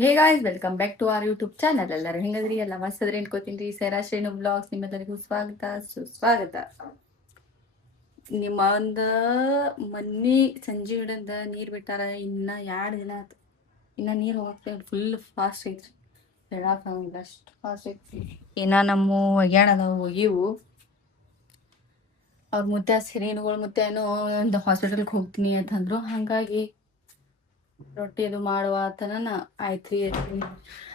Hey guys welcome back to our YouTube channel. ಎಲ್ಲರೂ ಹೆಂಗದ್ರಿ? ಎಲ್ಲ ಮಸ್ತದ್ರಿ ಅನ್ಕೋತೀನಿ. ಸೈರಾ ಶ್ರೇಣು ಬ್ಲಾಗ್ಸ್ ನಿಮ್ಮೆಲ್ಲರಿಗೂ ಸ್ವಾಗತ ಸುಸ್ವಾಗತ. ನಿಮ್ಮ ಒಂದು ಮನ್ನಿ ಸಂಜೆ ಹಿಡಿದ ನೀರು ಬಿಟ್ಟಾರ. ಇನ್ನ 2 ದಿನ ಆಯ್ತು. ಇನ್ನ ನೀರು ಹೋಗ್ತೇವೆ. ಫುಲ್ ಫಾಸ್ಟ್ ಐತ್ರಿ. ಹೇಳಕ್ಕಾಗಂಗಿಲ್ಲ ಅಷ್ಟು ಫಾಸ್ಟ್ ಐತಿ. ಇನ್ನ ನಮ್ಮ ಒಗ್ಯಾಣ ಅದಾವು ಒಗಿವು. ಅವ್ರ ಮುತ್ತೆ ಸಿರಿನುಗಳು ಮುತ್ತೆ ಏನೋ ಒಂದು ಹಾಸ್ಪಿಟಲ್ಗೆ ಹೋಗ್ತೀನಿ ಅಂತಂದ್ರು. ಹಾಗಾಗಿ ರೊಟ್ಟಿ ಅದು ಮಾಡುವ ತನ ಆಯ್ತ್ರಿ.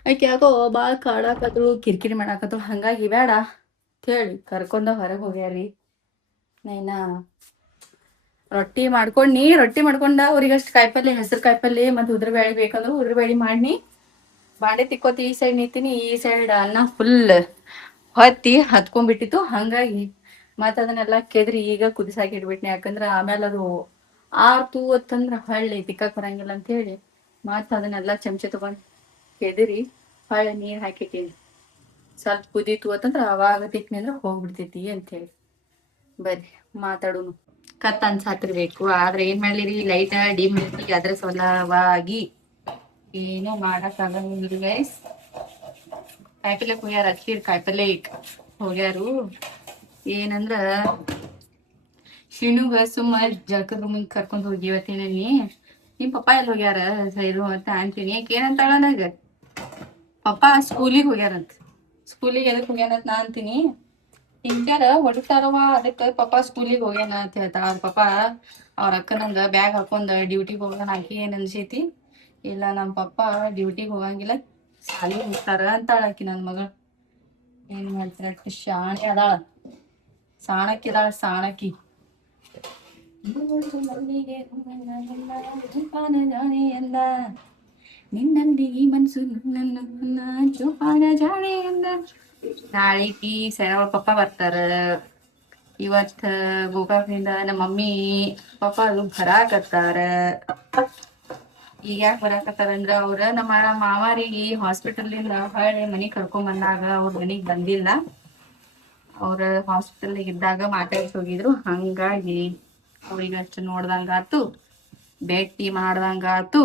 ಆಕೆ ಯಾಕೋ ಭಾಳ ಕಾಡಾಕತ್ರು, ಕಿರಿಕಿರಿ ಮಾಡಾಕತ್ರು. ಹಂಗಾಗಿ ಬೇಡ ಹೇಳಿ ಕರ್ಕೊಂಡ ಹೊರಗೆ ಹೋಗ್ಯಾರಿ. ನೈನಾ ರೊಟ್ಟಿ ಮಾಡ್ಕೊಂಡ ಅವ್ರಿಗಷ್ಟು ಕಾಯಿಪಲ್ಲೆ, ಹೆಸರು ಕಾಯಿಪಲ್ಲೆ ಮತ್ತು ಉದ್ರ ಬ್ಯಾಳಿ ಬೇಕಂದ್ರು ಉದ್ರ ಬ್ಯಾಳಿ ಮಾಡಿ ಬಾಂಡೆ ತಿಕ್ಕೋತಿ ಈ ಸೈಡ್ ನಿಂತೀನಿ, ಈ ಸೈಡ್ ಅನ್ನ ಫುಲ್ ಹತ್ಕೊಂಡ್ಬಿಟ್ಟಿತ್ತು. ಹಂಗಾಗಿ ಮತ್ತು ಅದನ್ನೆಲ್ಲ ಕೆದ್ರಿ ಈಗ ಕುದಿಸಾಕಿ ಇಡ್ಬಿಟ್ನಿ. ಯಾಕಂದ್ರೆ ಆಮೇಲೆ ಅದು ಆರ್ತು ಅಂತಂದ್ರೆ ಹೊಳ್ಳಿ ತಿಕ್ಕಕ್ ಬರಂಗಿಲ್ಲ ಅಂತ ಹೇಳಿ ಮತ್ತು ಅದನ್ನೆಲ್ಲ ಚಮಚೆ ತಗೊಂಡು ಕೆದರಿ ಹೊಳ್ಳಿ ನೀರು ಹಾಕಿಟ್ಟೀನಿ. ಸ್ವಲ್ಪ ಕುದೀತು ಅಂತಂದ್ರೆ ಅವಾಗ ತಿಕ್ನಿ ಅಂದ್ರೆ ಹೋಗ್ಬಿಡ್ತೈತಿ ಅಂತೇಳಿ. ಬರ್ರಿ ಮಾತಾಡೋನು. ಕತ್ ಅನ್ಸಾತಿರ್ಬೇಕು, ಆದ್ರೆ ಏನ್ ಮಾಡ್ಲಿರಿ, ಲೈಟ್ ಡಿಮ್ ಐತಿ, ಅದ್ರ ಸಲುವಾಗಿ ಏನೋ ಮಾಡಕ್ಕಾಗಂಗಿಲ್ಲ ಗೈಸ್. ಕಾಯಿಪಲ್ಲೆ ಹೋಗ್ಯಾರ, ಅಕ್ಕಿ ಕಾಯಿಪಲ್ಲೆ ಹೋಗ್ಯಾರು. ಏನಂದ್ರ ಶಿಣುಗ ಸುಮ್ಮ ಜಳಕದ ಮುಂದೆ ಕರ್ಕೊಂಡು ಹೋಗಿವತ್ತೇನಿ. ನಿಮ್ ಪಪ್ಪ ಎಲ್ಲಿ ಹೋಗ್ಯಾರ ಸೈರು ಅಂತ ಅಂತೀನಿ. ಯಾಕೆ ಏನಂತಾಳ ನನಗ, ಪಪ್ಪ ಸ್ಕೂಲಿಗೆ ಹೋಗ್ಯಾರಂತ. ಸ್ಕೂಲಿಗೆ ಎದಕ್ ಹೋಗ್ಯಾನಂತ ನಾ ಅಂತೀನಿ. ಹಿಂಗ್ಯಾರ ಹೊಡಿತಾರವ, ಅದಕ್ಕೆ ಪಪ್ಪ ಸ್ಕೂಲಿಗೆ ಹೋಗ್ಯಾನ ಅಂತ ಹೇಳ್ತಾಳ. ಅವ್ರ ಪಪ್ಪ ಅವ್ರ ಅಕ್ಕನಂಗ ಬ್ಯಾಗ್ ಹಾಕೊಂಡ್ ಡ್ಯೂಟಿಗೆ ಹೋಗೋಣ. ಆಕಿ ಏನ್ ಅನ್ಸೈತಿ, ಇಲ್ಲ ನಮ್ಮ ಪಪ್ಪ ಡ್ಯೂಟಿಗೆ ಹೋಗಂಗಿಲ್ಲ ಸಾಲಿಗೆ ಹೋಗ್ತಾರ ಅಂತಾಳ ಆಕಿ ನನ್ನ ಮಗಳು. ಏನ್ ಮಾಡ್ತಾರ, ಶಾಣೆ ಅದಾಳ, ಸಾಣಕ್ಕಿದಾಳ ಸಾಣಕಿ. ಜಾಣೆ ಎಂದ ನಿನ್ನಲ್ಲಿ ಮನ್ಸು ನನ್ನ ಚೂಪಾನ ಜಾಣೆ ಎಂದ. ನಾಳೆಕಿ ಸೈನವಳ ಪಪ್ಪ ಬರ್ತಾರ. ಇವತ್ತ ಗೋಕಾಕ್ನಿಂದ ನಮ್ಮ ಮಮ್ಮಿ ಪಪ್ಪ ಅದು ಬರಾಕತ್ತಾರ. ಈಗ ಯಾಕೆ ಬರಾಕತ್ತಾರ ಅಂದ್ರ ಅವ್ರ ನಮ್ಮ ಮಾವಾರಿಗೆ ಹಾಸ್ಪಿಟಲ್ನಿಂದ ಹೊಳ್ಳಿ ಮನಿಗ್ ಕರ್ಕೊಂಡ್ ಬಂದಾಗ ಅವ್ರ ಮನಿಗ್ ಬಂದಿಲ್ಲ. ಅವ್ರ ಹಾಸ್ಪಿಟಲ್ ಇದ್ದಾಗ ಮಾತಾಡ್ಸಿ ಹೋಗಿದ್ರು. ಹಂಗಾಗಿ ಅವ್ರಿಗೆ ಅಷ್ಟು ನೋಡ್ದಂಗಾತು, ಭೇಟಿ ಮಾಡ್ದಂಗಾತು,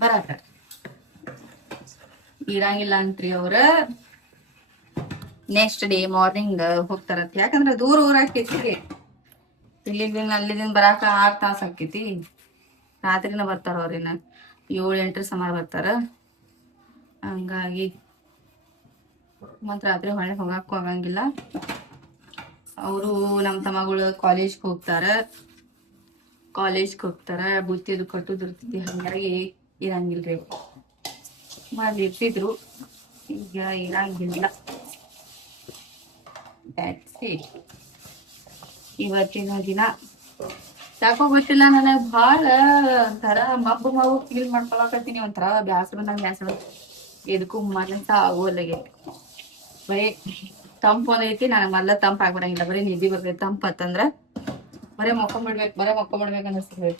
ಬರಾಕ ಇರಂಗಿಲ್ಲ ಅಂತ್ರಿ. ಅವ್ರ ನೆಕ್ಸ್ಟ್ ಡೇ ಮಾರ್ನಿಂಗ್ ಹೋಗ್ತಾರತ್. ಯಾಕಂದ್ರ ದೂರ ಊರಾಕೈತಿ, ಇಲ್ಲಿದಿಂದ ಅಲ್ಲಿದಿಂದ ಬರಾಕ 6 ತಾಸು ಆಕೈತಿ. ರಾತ್ರಿನ ಬರ್ತಾರ ಅವ್ರಿನ 7-8 ಸುಮಾರು ಬರ್ತಾರ. ಹಂಗಾಗಿ ಮತ್ ರಾತ್ರಿ ಹೊಳೆ ಹೋಗಾಕು ಆಗಂಗಿಲ್ಲ. ಅವರು ನಮ್ಮ ತಮ್ಮಗಳು ಕಾಲೇಜ್ಗೆ ಹೋಗ್ತಾರ. ಬುತ್ತಿ ಅದು ಕಟ್ಟುದು ಇರ್ತೈತಿ. ಹಂಗಾಗಿ ಇರಂಗಿಲ್ರಿ. ಮೊದ್ಲು ಇರ್ತಿದ್ರು, ಈಗ ಇರಂಗಿಲ್ಲ. ಇವತ್ತಿನ ದಿನ ಯಾಕೋ ಗೊತ್ತಿಲ್ಲ, ನನಗೆ ಭಾಳ ಒಂಥರ ಮಬ್ಬು ಫೀಲ್ ಮಾಡ್ಕೊಳಕತ್ತೀನಿ. ಒಂಥರ ಬ್ಯಾಸರ ಎದಕ್ಕೂ ಮನಸ್ಸ ಆಗೋಲ್ಲಗೆ. ಬರೀ ತಂಪು ಒಂದೈತಿ, ನನಗೆ ಮೊದ್ಲ ತಂಪು ಆಗ್ಬಿಡಂಗಿಲ್ಲ. ಬರೀ ನಿದ್ದೆ ಬರ್ತೈತಿ. ತಂಪು ಅಂತಂದ್ರ ಬರೇ ಮಕ್ಕೊಂಬಿಡ್ಬೇಕು ಅನಿಸ್ತದೆ.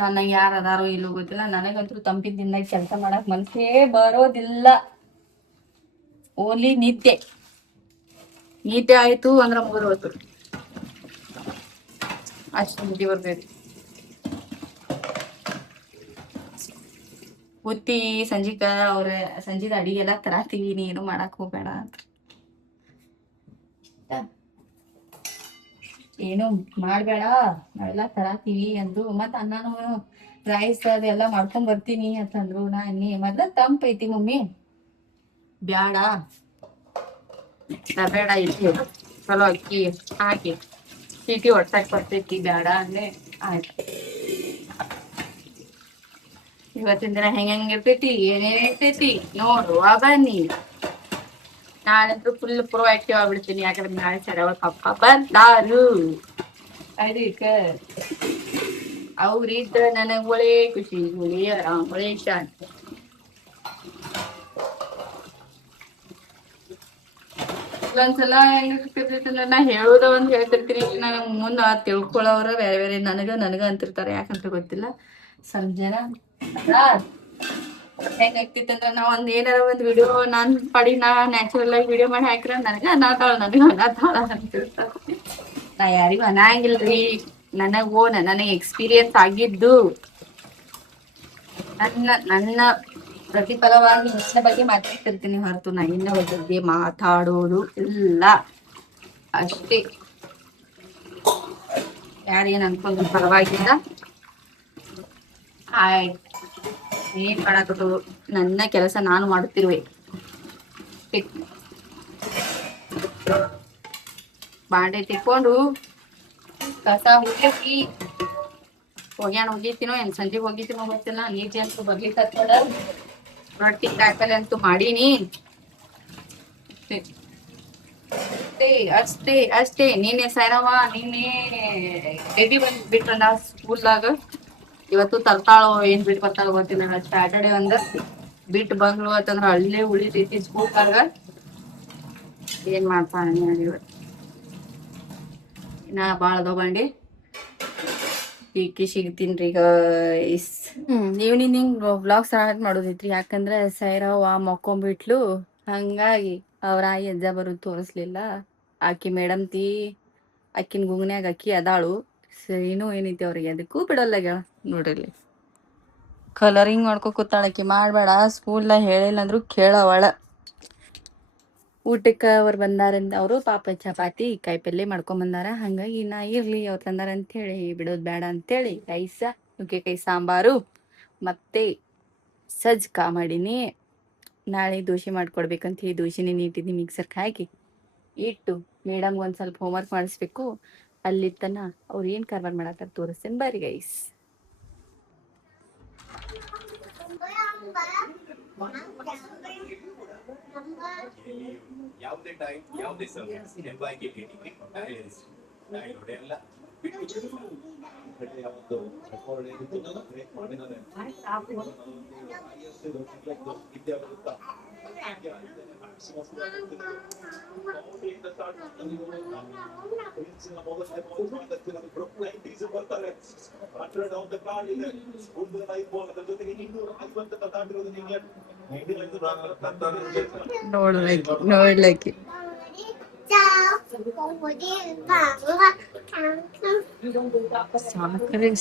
ನನಗೆ ಯಾರು ಅದಾರೋ ಇಲ್ಲೋ ಗೊತ್ತಿಲ್ಲ, ನನಗಂತೂ ತಂಪಿನ ದಿನದಾಗ ಕೆಲಸ ಮಾಡಕ್ ಮನಸ್ಸೇ ಬರೋದಿಲ್ಲ. ಓನ್ಲಿ ನಿದ್ದೆ ಆಯ್ತು ಅಂದ್ರ ಮುಗಿದೋಯ್ತು, ಅಷ್ಟು ನಿದ್ದೆ ಬರ್ತೈತಿ. ಬುತ್ತಿ ಸಂಜಿದ ಅಡಿಗೆ ಎಲ್ಲ ತರಾತೀವಿ, ನೀನು ಮಾಡಕ್ ಹೋಗ್ಬೇಡ ಅಂತ. ಏನು ಮಾಡ್ಬೇಡ, ನಾವೆಲ್ಲ ತರಾತೀವಿ ಅಂದ್ರು. ಮತ್ತ ನಾನು ರೈಸ್ ಅದೆಲ್ಲ ಮಾಡ್ಕೊಂಡ್ ಬರ್ತೀನಿ ಅಂತಂದ್ರು. ನಾನಿ ಮೊದ್ಲ ತಂಪೈತಿ ಮಮ್ಮಿ, ಬ್ಯಾಡ ತರಬೇಡ, ಇಲ್ಲಿ ಚಲೋ ಅಕ್ಕಿ ಹಾಕಿ ಚೀಟಿ ಹೊಡ್ಸಕ್ ಬರ್ತೈತಿ, ಬ್ಯಾಡ ಅಂದ್ರೆ ಆಯ್ತು. ಇವತ್ತಿನ ದಿನ ಹೆಂಗಿರ್ತೈತಿ, ಏನೇನಿರ್ತೈತಿ ನೋಡುವ ಬನ್ನಿ. ನಾನಂತೂ ಫುಲ್ ಪ್ರೊಆಕ್ಟಿವ್ ಆಗ್ಬಿಡ್ತೀನಿ. ಯಾಕಂದ್ರೆ ನಾಳೆ ಸರವ ಪಪ್ಪ ಬಂದಾರು. ಅದಕ್ಕೆ ಅವ್ರಿದ್ರ ನನಗ್ ಒಳ್ಳೆ ಖುಷಿ, ಒಳ್ಳೆ ಆರಾಮ್, ಒಳ್ಳೆ ಶಾಂತಿ. ಒಂದ್ಸಲ ಹೆಂಗಿರ್ತೈತಿ, ನಾ ಹೇಳೋದ ಒಂದ್ ಹೇಳ್ತಿರ್ತೀನಿ. ನನಗ್ ಮುಂದ ತಿಳ್ಕೊಳ್ಳೋರ ಬೇರೆ ನನಗ ಅಂತಿರ್ತಾರೆ. ಯಾಕಂತ ಗೊತ್ತಿಲ್ಲ. ಸ್ವಲ್ಪ ಜನ ಹೆಂಗಾಗ್ತಿತ್ತು ಅಂದ್ರ, ನಾ ಏನಾರ ಒಂದ್ ವಿಡಿಯೋ ನಾನ್ ಪಡಿ ನಾ ನ್ಯಾಚುರಲ್ ಆಗಿ ವಿಡಿಯೋ ಮಾಡಿ ಹಾಕಿರ ನನಗ ಅನ್ನತಾಳ ಅಂತಿರ್ತಾರ. ನಾ ಯಾರಿಗೂ ಅನ್ನಂಗಿಲ್ರಿ. ನನಗೆ ಎಕ್ಸ್ಪೀರಿಯನ್ಸ್ ಆಗಿದ್ದು ನನ್ನ ಪ್ರತಿಫಲವಾಗಿ ನನ್ನ ಬಗ್ಗೆ ಮಾತಾಡ್ತಿರ್ತೀನಿ ಹೊರತು ನಾ ಇನ್ನೊಬ್ಬರ ಬಗ್ಗೆ ಮಾತಾಡೋದು ಇಲ್ಲ ಅಷ್ಟೇ. ಯಾರೇನ್ ಅನ್ಕೊಂಡ್ರು ಪರವಾಗಿಲ್ಲ. ಏನ್ ಮಾಡಾಕತ್ತು, ನನ್ನ ಕೆಲಸ ನಾನು ಮಾಡುತ್ತಿರುವೆ. ಬಾಂಡೆ ತಿಕ್ಕೊಂಡು ಕಸ ಹುಡುಕಿ ಹೋಗಿತೀನೋ ಏನ್ ಸಂಜೆಗೆ ಹೋಗಿತೀನೋ ಗೊತ್ತಿಲ್ಲ. ನೀರ್ ಅಂತೂ ಬರ್ಲಿಕ್ಕೆ ರೊಟ್ಟಿ ಕಾಯಿಪಲ್ಲೆ ಅಂತೂ ಮಾಡೀನಿ. ಅಷ್ಟೇ. ನೀನೆ ಸೈನವ, ನೀನೆ ಬೇಬಿ ಬಿಟ್ರ ನಾ ಸ್ಕೂಲ್ದಾಗ. ಇವತ್ತು ತರ್ತಾಳೋ ಏನ್ ಬಿಟ್ಟು ಬರ್ತಾಳೋ ಗೊತ್ತಿಲ್ಲ. ಸ್ಯಾಟರ್ಡೆ ಒಂದ ಬಿಟ್ಟು ಬಂಗ್ಳು ಅಂತಂದ್ರ ಅಲ್ಲೇ ಉಳಿತೈತಿ ಸ್ಕೂಲ್ದಾಗ. ಏನ್ ಮಾಡ್ತಾನೆ ಇನ್ನ ಬಾಳ ಅದಾವ ಬಂಡಿ. ಸಿಗ್ತೀನ್ರಿ ಈಗ. ಈವ್ನಿಂಗ್ ವ್ಲಾಗ್ ಸ್ಟಾರ್ಟ್ ಮಾಡೋದೈತ್ರಿ. ಯಾಕಂದ್ರೆ ಸೈರವ್ವ ಮಕ್ಕೊಂಬಿಟ್ಲು, ಹಂಗಾಗಿ ಅವ್ರ ಆಯಿ ಅಜ್ಜ ಬರೋದು ತೋರಿಸ್ಲಿಲ್ಲ. ಆಕಿ ಮೇಡಮ್ ಆಕಿನ ಗುಂಗ್ನ್ಯಾಗ ಅಕ್ಕಿ ಅದಾಳು. ಇನ್ನೂ ಏನೈತಿ ಅವ್ರಿಗೆ ಅದಕ್ಕೂ ಬಿಡಲ್ಲ ನೋಡ್ರಿ. ಕಲರಿಂಗ್ ಮಾಡ್ಕೊ ಕೂತಾಳಕಿ. ಮಾಡ್ಬೇಡ ಸ್ಕೂಲ್ನ ಹೇಳಿಲ್ಲ ಅಂದ್ರು ಕೇಳವಳ. ಊಟಕ್ಕೆ ಅವ್ರು ಬಂದಾರಂತ ಅವರು ಪಾಪ ಚಪಾತಿ ಕಾಯಿಪಲ್ಲೆ ಮಾಡ್ಕೊಂಡ್ ಬಂದಾರ. ಹಂಗಾಗಿ ನಾ ಇರ್ಲಿ ಅವ್ರು ತಂದಾರ ಅಂತೇಳಿ ಬಿಡೋದು ಬೇಡ ಅಂತೇಳಿ ನುಗ್ಗೆಕಾಯಿ ಸಾಂಬಾರು ಮತ್ತೆ ಸಜ್ಜಕ ಮಾಡೀನಿ. ನಾಳೆ ದೋಸೆ ಮಾಡ್ಕೊಡ್ಬೇಕಂತ ಹೇಳಿ ದೋಸೆನೇ ನೀಟಿದ್ದೀನಿ ಮಿಕ್ಸರ್ಗೆ ಹಾಕಿ ಇಟ್ಟು ಮೇಡಮ್ಗೆ ಒಂದು ಸ್ವಲ್ಪ ಹೋಮ್ವರ್ಕ್ ಮಾಡಿಸ್ಬೇಕು. ಅಲ್ಲಿ ತನ ಅವ್ರು ಏನು ಕಾರ್ಬಾರ್ ಮಾಡತ್ತಾರ ತೋರಿಸ್ತೇನೆ ಬರ್ರಿ ಗೈಸ್. ಯಾವುದೇ ಟೈಮ್ ಯಾವುದೇ ಸಮಯ ನೋಡ್ಲಕ್ಕೆ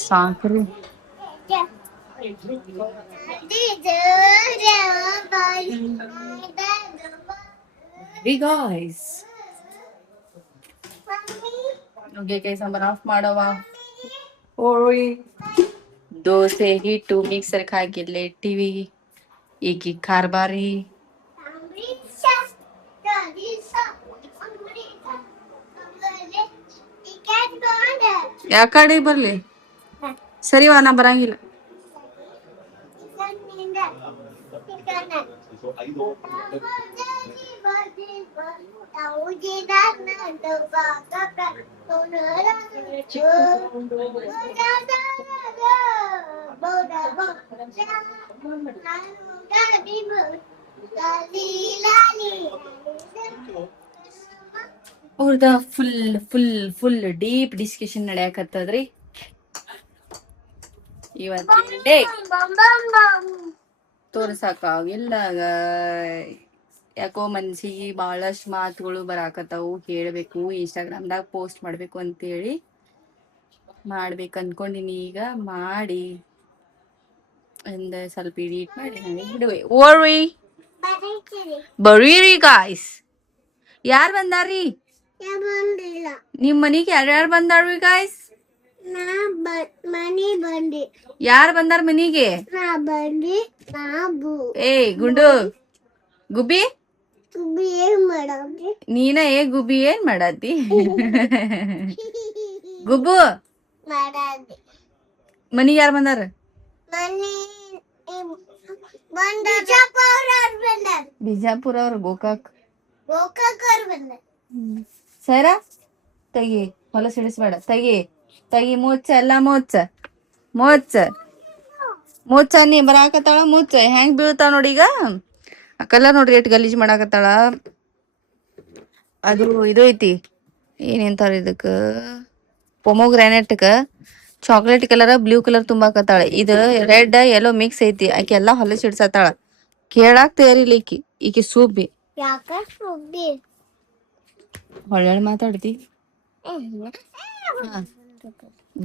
ಸಾಕ್ರಿ guys. ನುಗ್ಗೆಕಾಯಿ ಸಾಂಬಾರ್ ಆಫ್ ಮಾಡವ. ಓಯ್ ದೋಸೆ ಹಿಟ್ಟು ಮಿಕ್ಸರ್ಗೆ ಹಾಕಿರ್ಲೆ ಟಿವಿ ಈಗ ಕಾರ್ಬಾರಿ ಯಾಕಡೆ ಬರ್ಲಿ ಸರಿವಾ ನಾ ಬರಂಗಿಲ್ಲ. ಅವ್ರದ full full full deep discussion ನಡೆಯಕತ್ತದ್ರಿ ಇವತ್ತೇ ತೋರ್ಸಾಕ ಇಲ್ಲ. ಯಾಕೋ ಮನ್ಸಿಗೆ ಬಹಳಷ್ಟು ಮಾತುಗಳು ಬರಾಕತ್ತಾವು. ಹೇಳ್ಬೇಕು ಇನ್ಸ್ಟಾಗ್ರಾಮ್ದಾಗ ಪೋಸ್ಟ್ ಮಾಡ್ಬೇಕು ಅಂತೇಳಿ ಅನ್ಕೊಂಡಿನಿ. ಈಗ ಮಾಡಿ ಒಂದ್ ಸ್ವಲ್ಪ ಎಡಿಟ್ ಮಾಡಿ ಬಿಡುವೆ. ಓರ್ವಿ ಬರೀರಿ ಗಾಯ್ಸ್. ಯಾರ್ ಬಂದಾರ್ರಿ ನಿಮ್ ಮನಿಗೆ? ಯಾರ್ಯಾರು ಬಂದಾರ್ರಿ ಗಾಯ್ಸ್? ಯಾರು ಬಂದಾರ ಮನಿಗೆ? ಏ ಗುಂಡು ಗುಬ್ಬಿ ನೀನ ಗುಬ್ಬಿ ಏನ್ ಮಾಡತ್ತಿ? ಗುಬ್ಬು ಮನಿಗೆ ಯಾರು ಬಂದಾರ? ಬಿಜಾಪುರ ಅವ್ರ ಗೋಕಾಕ್ ಸರ ತೆಗಿ ಹೊಲ ಸಿಡಿಸ್ಬೇಡ. ತೆಗಿ ಮುಚ್ಚ ಎಲ್ಲ ಮುಚ್ಚ ನೀ ಬರಾಕತ್ತಾಳ ಮುಚ್ಚ. ಹೆಂಗ್ ಬೀಳ್ತಾವ ನೋಡಿ. ಈಗ ಅಕ್ಕಲ್ಲ ನೋಡ್ರಿ ಎಷ್ಟ್ ಗಲೀಜ್ ಮಾಡಾಕತ್ತಾಳ. ಅದು ಇದು ಐತಿ ಏನಂತಾರ ಇದಕ್ಕ ಪೊಮೊಗ್ರಾನೆಟ್ಕ ಚಾಕ್ಲೇಟ್ ಕಲರ್ ಬ್ಲೂ ಕಲರ್ ತುಂಬಾಕತ್ತಾಳ. ಇದು ರೆಡ್ ಯೆಲ್ಲೋ ಮಿಕ್ಸ್ ಐತಿ. ಆಕಿ ಎಲ್ಲಾ ಹೊಲಸ್ ಹಿಡ್ಸತ್ತಾಳ. ಕೇಳಾಕ್ ತಯಾರಿಲ್ಲ ಈಕಿ ಸೂಬಿ. ಹೊಳ್ಳಿ ಮಾತಾಡ್ತಿ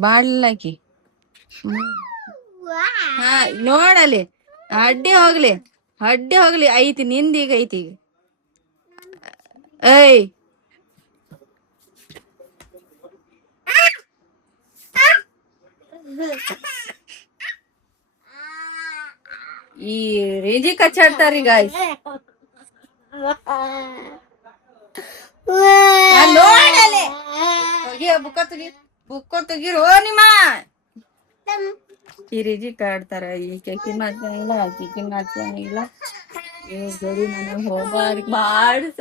ಬಾಡ್ಲಿಲ್ಲ ಆಕಿ. ಹಾ ನೋಡಲಿ ಅಡ್ಡಿ ಹೋಗ್ಲಿ ಐತಿ ನಿಂದ ಈಗ ಐತಿ ಈಗ. ಏಯ್ ಈ ರೇಜಿ ಕಚ್ಚಾಡ್ತಾರಿ ಗಾಯ್ಸ್. ನೋಡಲೆ ಹೋಗಿ ಬುಕ್ಕ ತೆಗಿರೋ ನಿಮ್ಮ ಈ ರೇಜಿ ಕಾಡ್ತಾರ. ಈ ಕೆಕಿ ಮಾತಾನಿಲ್ಲ ಆಕಿಕಿ ಮಾತಾನಿಲ್ಲ. ಈ ಜೋಡಿ ನನಗ್ ಹೋಗ್ಬಾರ್ದು ಮಾಡ್ಸ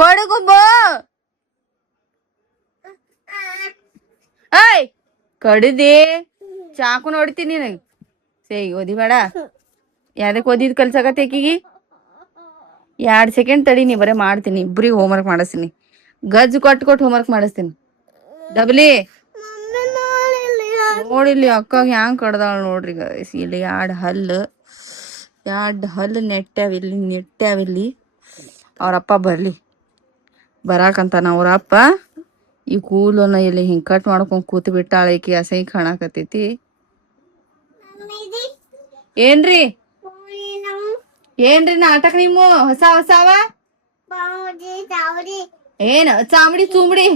ಕೊಡಗುಬ್ಬ. ಏಯ್ ಕಡಿದಿ ಚಾಕು ನೋಡ್ತೀನಿ ನಿನಗ್ ಸೇಯ್ ಓದಿಬೇಡ. ಯಾವ್ದಕ್ ಓದಿದ್ ಕಲ್ಸಕತ್ತೆ ಆಕಿಗಿ. 2 ಸೆಕೆಂಡ್ ತಡಿ, ನೀ ಬರೇ ಮಾಡ್ತೀನಿ. ಇಬ್ರಿಗೆ ಹೋಮ್ವರ್ಕ್ ಮಾಡಿಸ್ತೀನಿ. ಗಜ್ಜು ಕೊಟ್ಟು ಹೋಮ್ವರ್ಕ್ ಮಾಡಿಸ್ತೀನಿ. ಡಬ್ಲಿ ನೋಡಿಲ್ಲಿ ಅಕ್ಕಾಗ ಹ್ಯಾಂಗ್ ಕಡ್ದಾಳ ನೋಡ್ರಿ ಗೈಸ್. ಇಲ್ಲಿ 2 ಹಲ್ಲು ನೆಟ್ಟಾವಿಲ್ಲಿ. ಅವ್ರಪ್ಪ ಬರಾಕಂತಾನ ಅವ್ರಪ್ಪ. ಈ ಕೂಲನ್ನ ಇಲ್ಲಿ ಹಿಂಗ್ ಕಟ್ ಮಾಡ್ಕೊಂಡ್ ಕೂತ್ ಬಿಟ್ಟಾಳ ಈಕಿ. ಅಸಹ್ಯ ಕಾಣಕತ್ತೈತಿ. ಏನ್ರಿ ನಾಟಕ ನಿಮ್ಮ ಹೊಸಾವ ಏನ ಚಾಮಡಿ ಚುಂಬಡಿ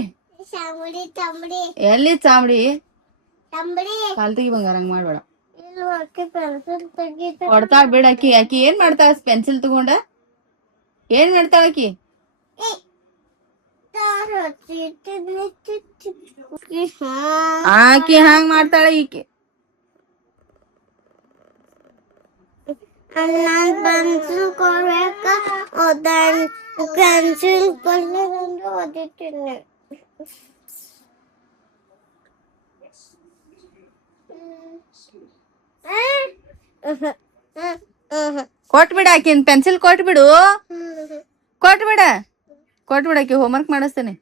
ಎಲ್ಲಿ ಚಾಮಡಿ ಕಾಲ್ ತೆಗಿ ಬಂಗಾರ. ಹಂಗ್ ಮಾಡ್ಬೇಡ. ಕೊಡ್ತಾಳ ಬಿಡ ಆಕಿ ಏನ್ ಮಾಡ್ತಾಳ ಪೆನ್ಸಿಲ್ ತಗೊಂಡ. ಏನ್ ಮಾಡ್ತಾಳ ಆಕಿ. ಹಂಗ್ ಮಾಡ್ತಾಳ ಈಕಿ. ಪೆನ್ಸಿಲ್ ಕೊಡ್ಬೇಕ ಪೆನ್ಸಿಲ್ ಕೊಡ್ಲಿಲ್ಲ ಓದಿತೀನಿ. ಕೊಟ್ಬಿಡ ಆಕಿನ್ ಪೆನ್ಸಿಲ್ ಕೊಟ್ಬಿಡು ಆಕಿ ಹೋಮ್ವರ್ಕ್ ಮಾಡಿಸ್ತೇನೆ.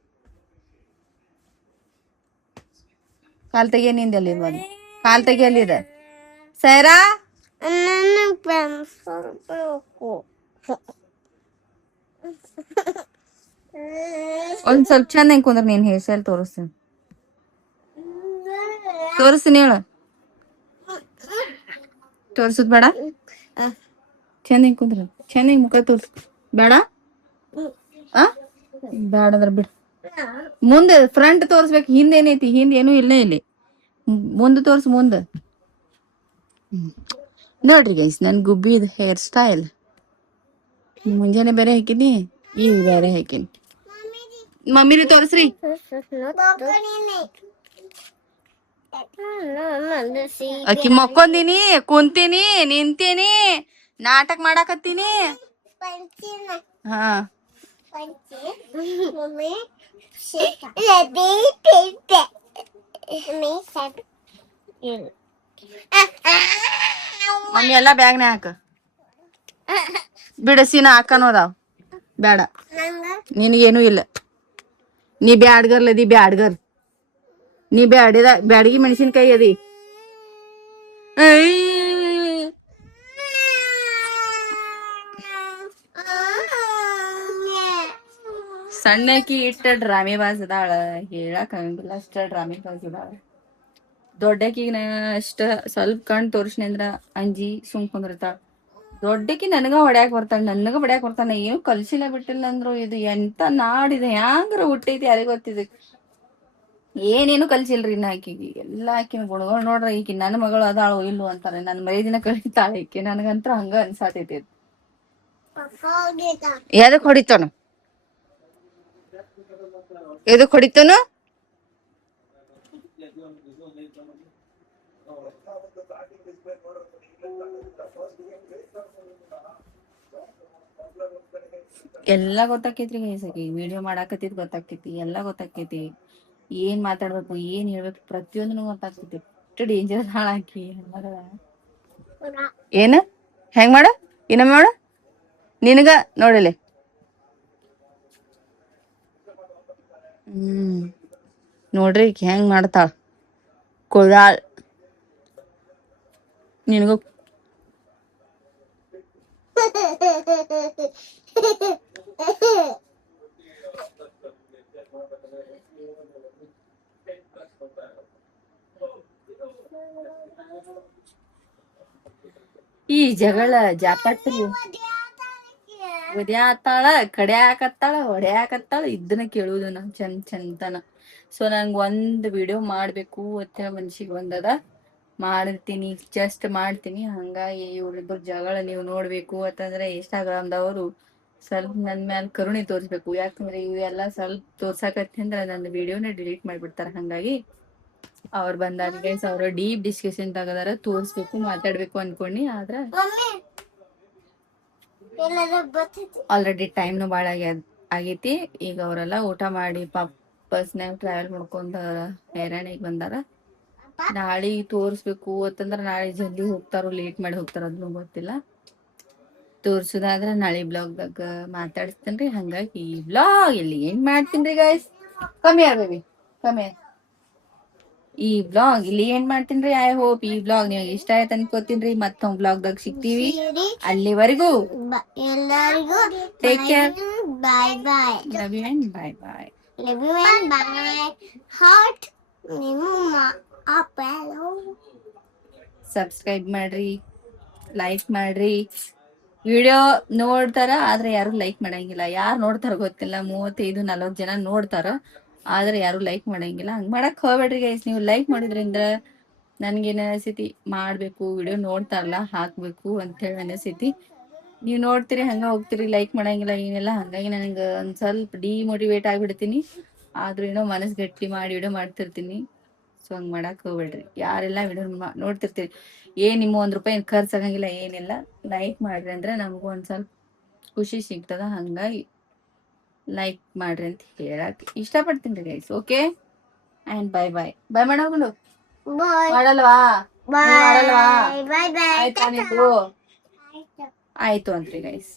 ಕಾಲ್ ತೆಗಿಯ ನಿಂದ ಎಲ್ಲಿ ಬಂದು ಕಾಲ್ ತೆಗಿಯಲ್ಲಿದೆ ಸೈರಾ. ಒಂದ್ ಸ್ವಲ್ಪ ಚಂದ ಹೆಂಗ್ ಕುಂದ್ರ. ನೀನ್ ಹೇರ್ ಸ್ಟೈಲ್ ತೋರಿಸ್ತೀನಿ ಹೇಳ. ತೋರ್ಸುದ್ ಬೇಡ. ಚಂದ ಹೆಂಗ್ ಕುಂದ್ರ. ಚಂದ ಹೆಂಗ್ ಮುಖ ತೋರ್ಸ್ ಬೇಡ. ಬೇಡ ಅಂದ್ರ ಬಿಡ್. ಮುಂದೆ ಫ್ರಂಟ್ ತೋರ್ಸ್ಬೇಕು. ಹಿಂದೇನೈತಿ? ಹಿಂದೇನು ಇಲ್ಲೇ ಇಲ್ಲಿ. ಮುಂದೆ ತೋರ್ಸ್. ಮುಂದೆ ನೋಡ್ರಿ ಗೈಸ್ ನನ್ ಗುಬ್ಬಿದ್ ಹೇರ್ ಸ್ಟೈಲ್. ಮುಂಜಾನೆ ಬೇರೆ ಹಾಕಿನಿ, ಈಗ ಬೇರೆ ಹಾಕಿನಿ. ಮಮ್ಮಿರಿ ತೋರ್ಸ್ರಿ. ಅಕ್ಕಿ ಮಕ್ಕೊಂದಿನಿ, ಕುಂತೀನಿ, ನಿಂತೀನಿ, ನಾಟಕ ಮಾಡಾಕತ್ತೀನಿ. ಹಾ ಮಮ್ಮಿ ಎಲ್ಲಾ ಬ್ಯಾಗ್ನ ಹಾಕ. ಬಿಡಸಿನ ಹಾಕನೋದಾವ್. ಬೇಡ ನಿನಗೇನು ಇಲ್ಲ. ನೀ ಬ್ಯಾಡ್ಗರ್ಲದಿ ಬ್ಯಾಡ್ಗರ್. ನೀ ಬ್ಯಾಡಗಿ ಮೆಣಸಿನ್ಕಾಯಿ ಅದಿ. ಸಣ್ಣಕಿ ಇಷ್ಟ ಡ್ರಾಮೆ ಬಾಜ್ ಅದಾಳ. ಹೇಳಕ್ ಆಗಂಗಿಲ್ಲ, ಅಷ್ಟ ಡ್ರಾಮೆ ಬಾಜ್ ಅದಾಳ. ದೊಡ್ಡಕಿನ ಅಷ್ಟ ಸ್ವಲ್ಪ ಕಣ್ ತೋರ್ಸ್ನಿ ಅಂದ್ರ ಅಂಜಿ ಸುಮ್ ಕುಂದಿರ್ತಾಳ. ದೊಡ್ಡಕಿ ನನಗ ಹೊಡ್ಯಾಕ್ ಬರ್ತಾಳ. ಏನು ಕಲ್ಸಿಲ್ಲ ಬಿಟ್ಟಿಲ್ಲ ಅಂದ್ರು. ಇದು ಎಂತ ನಾಡಿದೆ ಹ್ಯಾಂಗ್ರ ಹುಟ್ಟೈತಿ ಯಾರಿಗ ಗೊತ್ತಿದೆ. ಏನೇನು ಕಲ್ಸಿಲ್ರಿ ಇನ್ನ ಆಕಿಗೆ. ಎಲ್ಲಾ ಆಕಿನ ಗುಣಗಳು ನೋಡ್ರಿ. ಈಕಿ ನನ್ನ ಮಗಳು ಅದಾಳು ಇಲ್ಲು ಅಂತಾರೆ. ನನ್ ಮೈ ದಿನ ಕಳಿತಾಳ ಈಕಿ. ನನ್ಗಂತ್ರ ಹಂಗ ಅನ್ಸಾತೈತಿ. ಎದಕ್ ಹೊಡಿತಾನ? ಎಲ್ಲಾ ಗೊತ್ತಾಕೇತ್ರಿ ಗೈಸಕಿ. ವಿಡಿಯೋ ಮಾಡಾಕತ್ತಿದ್ ಗೊತ್ತಾಕೇತಿ. ಎಲ್ಲಾ ಗೊತ್ತಾಕೇತಿ. ಏನ್ ಮಾತಾಡ್ಬೇಕು, ಏನ್ ಹೇಳ್ಬೇಕು, ಪ್ರತಿಯೊಂದನು ಗೊತ್ತಾಗ್ತೈತಿ. ಎಷ್ಟು ಡೇಂಜರ್ ಹಾಳಾಕಿ. ಏನ ಹೆಂಗ್ ಮಾಡ ಇನ್ನೊಮ್ಮೆ ಮಾಡ. ನಿನಗ ನೋಡಿಲೆ. ನೋಡ್ರಿ ಹೆಂಗ್ ಮಾಡ್ತಾಳ. ಕೊಳಾಳ್ ನಿನಗ ಈ ಜಗಳ ಜಾಪತ್ರಿ ಒದ್ಯಾತಾಳ ಕಡ್ಯಾಕತ್ತಾಳ ಹೊಡ್ಯಾಕತ್ತಾಳ ಇದನ್ನ ಕೇಳುದು ನಾ ಚಂತನ. ಸೊ ನಂಗೆ ಒಂದ್ ವಿಡಿಯೋ ಮಾಡ್ಬೇಕು ಅಂತ ಮನ್ಸಿಗೆ ಬಂದದ, ಮಾಡ್ತೀನಿ, ಜಸ್ಟ್ ಮಾಡ್ತೀನಿ. ಹಂಗಾಗಿ ಇವ್ರಿಬ್ಬರು ಜಗಳ ನೀವು ನೋಡ್ಬೇಕು ಅಂತಂದ್ರೆ ಇನ್ಸ್ಟಾಗ್ರಾಮ್ದವರು ಸ್ವಲ್ಪ ನನ್ ಮ್ಯಾಲ ಕರುಣೆ ತೋರಿಸ್ಬೇಕು. ಯಾಕಂದ್ರೆ ಇವೆಲ್ಲ ಸ್ವಲ್ಪ ತೋರ್ಸಾಕತ್ತಿ ಅಂದ್ರೆ ನನ್ನ ವಿಡಿಯೋನ ಡಿಲೀಟ್ ಮಾಡ್ಬಿಡ್ತಾರ. ಹಂಗಾಗಿ ಅವ್ರು ಬಂದಾಗ ಗೈಸ್ ಅವ್ರ ಡೀಪ್ ಡಿಸ್ಕಷನ್ ತಗದಾರ, ತೋರ್ಸ್ಬೇಕು, ಮಾತಾಡ್ಬೇಕು ಅನ್ಕೊಂಡಿ. ಆದ್ರ ಆಲ್ರೆಡಿ ಟೈಮ್ನು ಭಾಳ ಆಗೈತಿ. ಈಗ ಅವರೆಲ್ಲ ಊಟ ಮಾಡಿ ಬಸ್ನಾಗ ಟ್ರಾವೆಲ್ ಮಾಡ್ಕೊಂಡ ಹೈರಾಣಿಗೆ ಬಂದಾರ. ನಾಳೆ ತೋರ್ಸ್ಬೇಕು ಅಂತಂದ್ರ ನಾಳೆ ಜಲ್ದಿ ಹೋಗ್ತಾರೋ ಲೇಟ್ ಮಾಡಿ ಹೋಗ್ತಾರ ಅದನ್ನು ಗೊತ್ತಿಲ್ಲ. ತೋರ್ಸುದಾದ್ರ ನಾಳೆ ಬ್ಲಾಗ್ದಾಗ ಮಾತಾಡಿಸ್ತೇನ್ರಿ. ಹಂಗಾಗಿ ಈ ಬ್ಲಾಗ್ ಇಲ್ಲಿ ಏನ್ ಮಾಡ್ತೀನ್ರಿ ಗೈಸ್. ಕಮ್ಮಿ ಬೇಬಿ ಕಮ್ಮಿ. ಈ ಬ್ಲಾಗ್ ಇಲ್ಲಿ ಏನ್ ಮಾಡ್ತೀನ್ರಿ. ಐ ಹೋಪ್ ಈ ಬ್ಲಾಗ್ ನಿಮಗೆ ಇಷ್ಟ ಆಯ್ತು ಅನ್ಕೋತೀನ್ರಿ. ಮತ್ತೊಂದ್ ಬ್ಲಾಗ್ದಾಗ ಸಿಗ್ತೀವಿ. ಅಲ್ಲಿವರೆಗೂ ಎಲ್ಲರಿಗೂ take care. Bye bye. Love you and bye bye. Love you and bye. Heart subscribe ಮಾಡ್ರಿ, ಲೈಕ್ ಮಾಡ್ರಿ. ವಿಡಿಯೋ ನೋಡ್ತಾರ ಆದ್ರೆ ಯಾರು ಲೈಕ್ ಮಾಡಂಗಿಲ್ಲ. ಯಾರು ನೋಡ್ತಾರ ಗೊತ್ತಿಲ್ಲ. 35-40 ಜನ ನೋಡ್ತಾರ ಆದ್ರೆ ಯಾರು ಲೈಕ್ ಮಾಡಂಗಿಲ್ಲ. ಹಂಗ್ ಮಾಡಕ್ ಹೋಗ್ಬೇಡ್ರಿ ಗೈಸ್. ನೀವು ಲೈಕ್ ಮಾಡಿದ್ರಿಂದ ನನ್ಗೇನ್ ಅನಿಸ್ತೈತಿ, ಮಾಡ್ಬೇಕು, ವಿಡಿಯೋ ನೋಡ್ತಾರಲ್ಲ ಹಾಕ್ಬೇಕು ಅಂತ ಹೇಳಿ ಅನಿಸ್ತೈತಿ. ನೀವು ನೋಡ್ತೀರಿ ಹಂಗ ಹೋಗ್ತೀರಿ, ಲೈಕ್ ಮಾಡಂಗಿಲ್ಲ ಏನಿಲ್ಲ. ಹಂಗಾಗಿ ನನಗೆ ಒಂದ್ ಸ್ವಲ್ಪ ಡಿಮೋಟಿವೇಟ್ ಆಗ್ಬಿಡ್ತೀನಿ. ಆದ್ರೂ ಏನೋ ಮನಸ್ ಗಟ್ಟಿ ಮಾಡಿ ವಿಡಿಯೋ ಮಾಡ್ತಿರ್ತೀನಿ. ಸೊ ಹಂಗ್ ಮಾಡಕ್ ಹೋಗ್ಬೇಡ್ರಿ. ಯಾರೆಲ್ಲ ವಿಡಿಯೋ ನೋಡ್ತಿರ್ತೀರಿ, ನಿಮ್ಮ ₹1 ಖರ್ಚಾಗಂಗಿಲ್ಲ, ಏನಿಲ್ಲ. ಲೈಕ್ ಮಾಡ್ರಿ ಅಂದ್ರೆ ನಮಗೂ ಒಂದ್ ಸ್ವಲ್ಪ ಖುಷಿ ಸಿಗ್ತದ. ಹಂಗಾಗಿ ಲೈಕ್ ಮಾಡ್ರಿ ಅಂತ ಹೇಳಕ್ ಇಷ್ಟಪಡ್ತೀನಿ ಗೈಸ್. ಓಕೆ ಅಂಡ್ ಬಾಯ್ ಬಾಯ್. ಬಾಯ್ ಮಾಡೋಣ. ಮಾಡಲ್ವಾ ಮಾಡಲ್ವಾ? ಆಯ್ತಾ ನಿಂದು? ಆಯ್ತು ಅಂತ್ರಿ ಗೈಸ್.